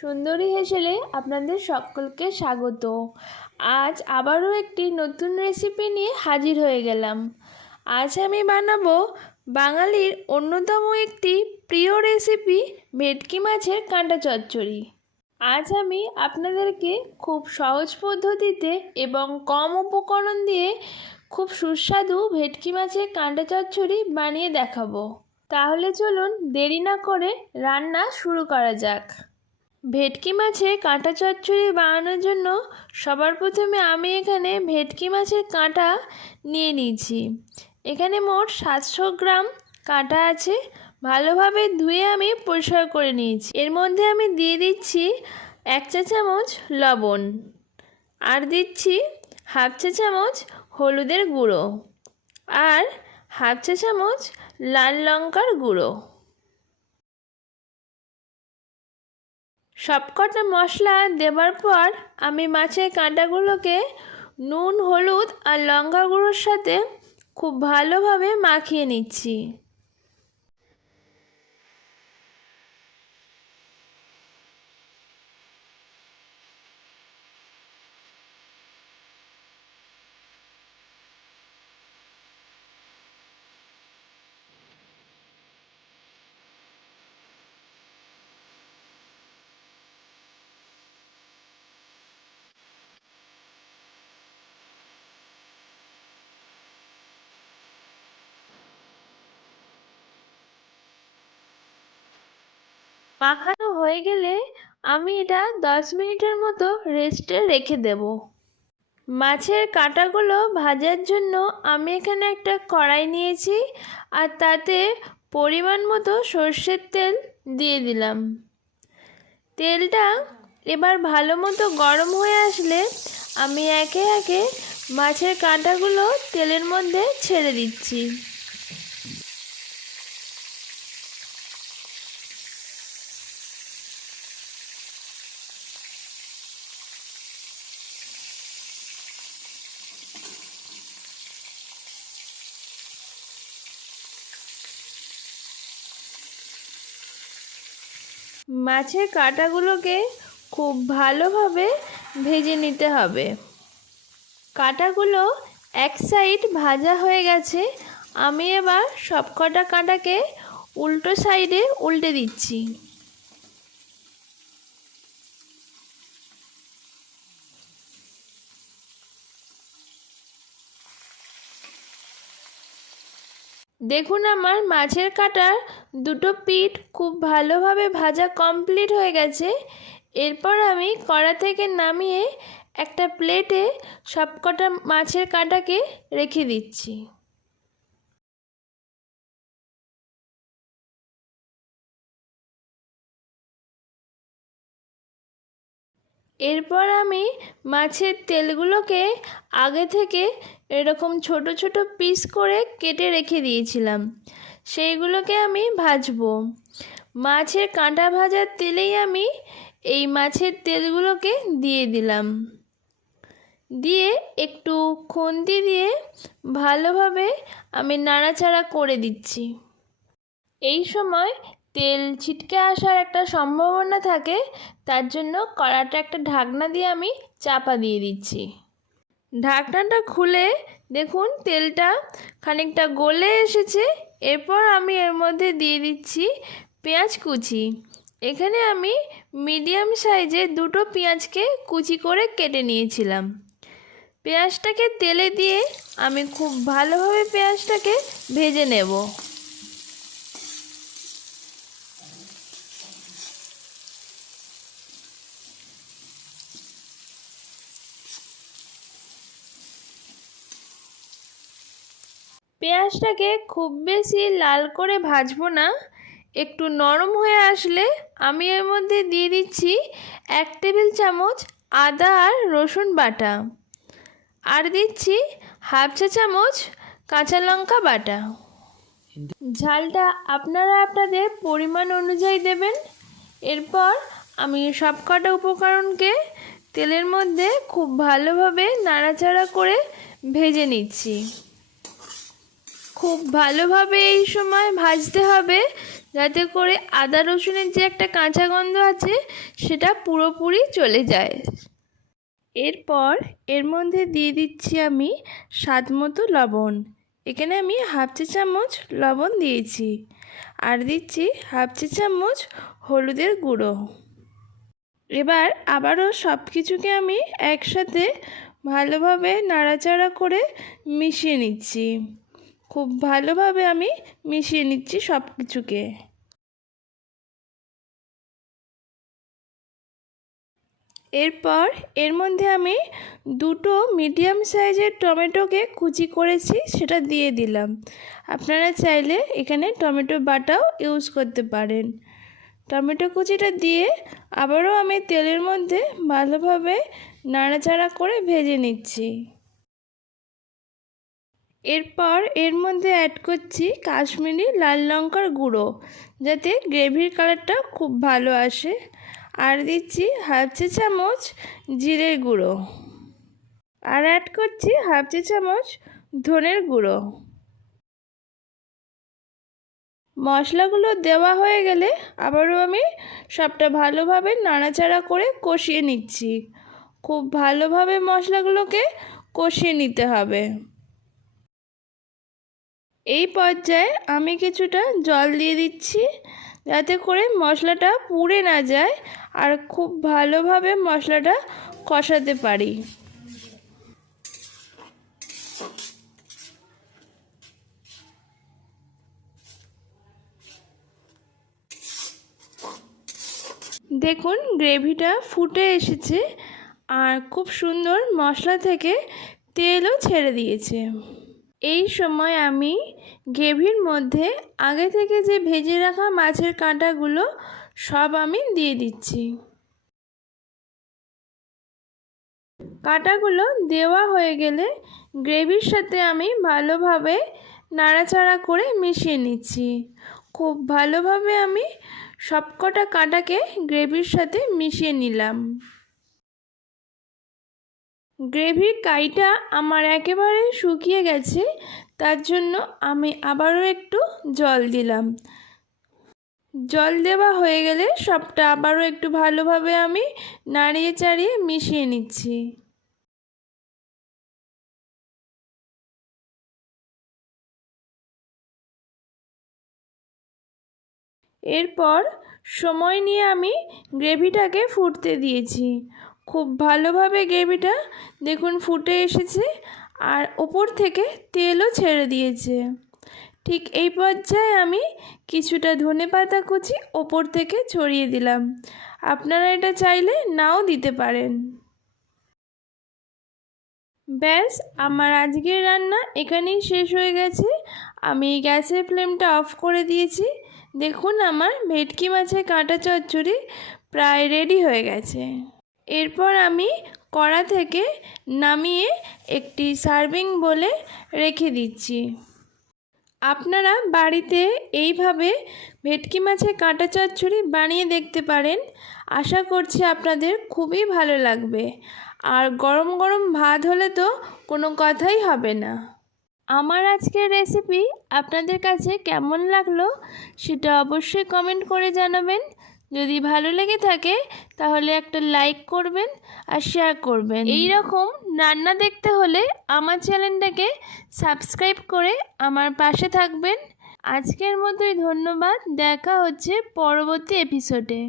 সুন্দরী হেসেলে আপনাদের সকলকে স্বাগত। আজ আবারও একটি নতুন রেসিপি নিয়ে হাজির হয়ে গেলাম। আজ আমি বানাবো বাঙালির অন্যতম একটি প্রিয় রেসিপি ভেটকি মাছের কাঁটা চচ্চড়ি। আজ আমি আপনাদেরকে খুব সহজ পদ্ধতিতে এবং কম উপকরণ দিয়ে খুব সুস্বাদু ভেটকি মাছের কাঁটা চচ্চড়ি বানিয়ে দেখাবো। তাহলে চলুন দেরি না করে রান্না শুরু করা যাক। ভেটকি মাছের কাঁটা চচ্চড়ি বানানোর জন্য সবার প্রথমে আমি এখানে ভেটকি মাছের কাঁটা নিয়ে নিয়েছি। এখানে মোট 700 গ্রাম কাঁটা আছে। ভালোভাবে ধুয়ে আমি পরিষ্কার করে নিয়েছি। এর মধ্যে আমি দিয়ে দিচ্ছি 1 চা চামচ লবণ, আর দিচ্ছি 1/2 চা চামচ হলুদের গুঁড়ো, আর 1/2 চা চামচ লাল লঙ্কার গুঁড়ো। সবকটা মশলা দেবার পর আমি মাছের কাঁটাগুলোকে নুন, হলুদ আর লঙ্কা গুঁড়োর সাথে খুব ভালোভাবে মাখিয়ে নিচ্ছি। মাখানো হয়ে গেলে আমি এটা 10 মিনিটের মতো রেস্টে রেখে দেব। মাছের কাঁটাগুলো ভাজার জন্য আমি এখানে একটা কড়াই নিয়েছি, আর তাতে পরিমাণ মতো সর্ষের তেল দিয়ে দিলাম। তেলটা এবার ভালো মতো গরম হয়ে আসলে আমি একে একে মাছের কাঁটাগুলো তেলের মধ্যে ছেড়ে দিচ্ছি। মাছের কাঁটাগুলোকে খুব ভালোভাবে ভেজে নিতে হবে। কাঁটাগুলো এক সাইড ভাজা হয়ে গেছে। আমি এবার সবকটা কাঁটাকে উল্টো সাইডে উল্টে দিচ্ছি। দেখুন, আমার মাছের কাঁটার দুটো পিঠ খুব ভালোভাবে ভাজা কমপ্লিট হয়ে গেছে। এরপর আমি কড়া থেকে নামিয়ে একটা প্লেটে সবকটা মাছের কাঁটাকে রেখে দিচ্ছি। এরপর আমি মাছের তেলগুলোকে আগে থেকে এরকম ছোট ছোট পিস করে কেটে রেখে দিয়েছিলাম, সেইগুলোকে আমি ভাজবো। মাছের কাঁটা ভাজার তেলেই আমি এই মাছের তেলগুলোকে দিয়ে দিলাম। দিয়ে একটু খুন্তি দিয়ে ভালোভাবে আমি নাড়াচাড়া করে দিচ্ছি। এই সময় তেল ছিটকে আসার একটা সম্ভাবনা থাকে, তার জন্য কড়াটা একটা ঢাকনা দিয়ে আমি চাপা দিয়ে দিচ্ছি। ঢাকনাটা খুলে দেখুন তেলটা খানিকটা গলে এসেছে। এরপর আমি এর মধ্যে দিয়ে দিচ্ছি পেঁয়াজ কুচি। এখানে আমি মিডিয়াম সাইজে দুটো পেঁয়াজকে কুচি করে কেটে নিয়েছিলাম। পেঁয়াজটাকে তেলে দিয়ে আমি খুব ভালোভাবে পেঁয়াজটাকে ভেজে নেব। পেঁয়াজটাকে খুব বেশি লাল করে ভাজবো না। একটু নরম হয়ে আসলে আমি এর মধ্যে দিয়ে দিচ্ছি 1 টেবিল চামচ আদা আর রসুন বাটা, আর দিচ্ছি 1/2 চা চামচ কাঁচা লঙ্কা বাটা। ঝালটা আপনারা আপনাদের পরিমাণ অনুযায়ী দেবেন। এরপর আমি সবকটা উপকরণকে তেলের মধ্যে খুব ভালোভাবে নাড়াচাড়া করে ভেজে নিচ্ছি। খুব ভালোভাবে এই সময় ভাজতে হবে, যাতে করে আদা রসুনের যে একটা কাঁচা গন্ধ আছে সেটা পুরোপুরি চলে যায়। এরপর এর মধ্যে দিয়ে দিচ্ছি আমি স্বাদ মতো লবণ। এখানে আমি হাফ চা চামচ লবণ দিয়েছি, আর দিচ্ছি হাফ চা চামচ হলুদের গুঁড়ো। এবার আবারও সব কিছুকে আমি একসাথে ভালোভাবে নাড়াচাড়া করে মিশিয়ে নিচ্ছি। খুব ভালোভাবে আমি মিশিয়ে নিচ্ছি সব কিছুকে। এরপর এর মধ্যে আমি দুটো মিডিয়াম সাইজের টমেটোকে কুচি করেছি সেটা দিয়ে দিলাম। আপনারা চাইলে এখানে টমেটো বাটাও ইউজ করতে পারেন। টমেটো কুচিটা দিয়ে আবারও আমি তেলের মধ্যে ভালোভাবে নাড়াচাড়া করে ভেজে নিচ্ছি। এরপর এর মধ্যে অ্যাড করছি কাশ্মীরি লাল লঙ্কার গুঁড়ো, যাতে গ্রেভির কালারটা খুব ভালো আসে। আর দিচ্ছি হাফ চা চামচ জিরের গুঁড়ো, আর অ্যাড করছি হাফ চা চামচ ধনের গুঁড়ো। মশলাগুলো দেওয়া হয়ে গেলে আবারও আমি সবটা ভালোভাবে নাড়াচাড়া করে কষিয়ে নিচ্ছি। খুব ভালোভাবে মশলাগুলোকে কষিয়ে নিতে হবে। এই পর্যায়ে আমি কিছুটা জল দিয়ে দিচ্ছি, যাতে করে মশলাটা পুড়ে না যায় আর খুব ভালোভাবে মশলাটা কষাতে পারি। দেখুন গ্রেভিটা ফুটে এসেছে আর খুব সুন্দর মশলা থেকে তেলও ছেড়ে দিয়েছে। এই সময় আমি গ্রেভির মধ্যে আগে থেকে যে ভেজে রাখা মাছের কাঁটাগুলো সব আমি দিয়ে দিচ্ছি। কাঁটাগুলো দেওয়া হয়ে গেলে গ্রেভির সাথে আমি ভালোভাবে নাড়াচাড়া করে মিশিয়ে নিচ্ছি। খুব ভালোভাবে আমি সবকটা কাঁটাকে গ্রেভির সাথে মিশিয়ে নিলাম। গ্রেভির কাইটা আমার একেবারে শুকিয়ে গেছে, তার জন্য আমি আবারও একটু জল দিলাম। জল দেওয়া হয়ে গেলে সবটা আবারও একটু ভালোভাবে আমি নাড়িয়ে চাড়িয়ে মিশিয়ে নিচ্ছি। এরপর সময় নিয়ে আমি গ্রেভিটাকে ফুটতে দিয়েছি। খুব ভালোভাবে গ্রেভিটা দেখুন ফুটে এসেছে আর ওপর থেকে তেলও ছেড়ে দিয়েছে। ঠিক এই পর্যায়ে আমি কিছুটা ধনেপাতা কুচি ওপর থেকে ছড়িয়ে দিলাম। আপনারা এটা চাইলে নাও দিতে পারেন। ব্যাস, আমার আজকের রান্না এখানেই শেষ হয়ে গেছে। আমি গ্যাসের ফ্লেমটা অফ করে দিয়েছি। দেখুন আমার ভেটকি মাছের কাঁটা চচ্চড়ি প্রায় রেডি হয়ে গেছে। এরপর আমি কড়া থেকে নামিয়ে একটি সার্ভিং বলে রেখে দিচ্ছি। আপনারা বাড়িতে এইভাবে ভেটকি মাছের কাঁটা চচ্চড়ি বানিয়ে দেখতে পারেন। আশা করছি আপনাদের খুবই ভালো লাগবে। আর গরম গরম ভাত হলে তো কোনো কথাই হবে না। আমার আজকের রেসিপি আপনাদের কাছে কেমন লাগলো সেটা অবশ্যই কমেন্ট করে জানাবেন। যদি ভালো লেগে থাকে তাহলে একটা লাইক করবেন আর শেয়ার করবেন। এই রকম রান্না দেখতে হলে আমার চ্যানেলটাকে সাবস্ক্রাইব করে আমার পাশে থাকবেন। আজকের মতোই ধন্যবাদ। দেখা হচ্ছে পরবর্তী এপিসোডে।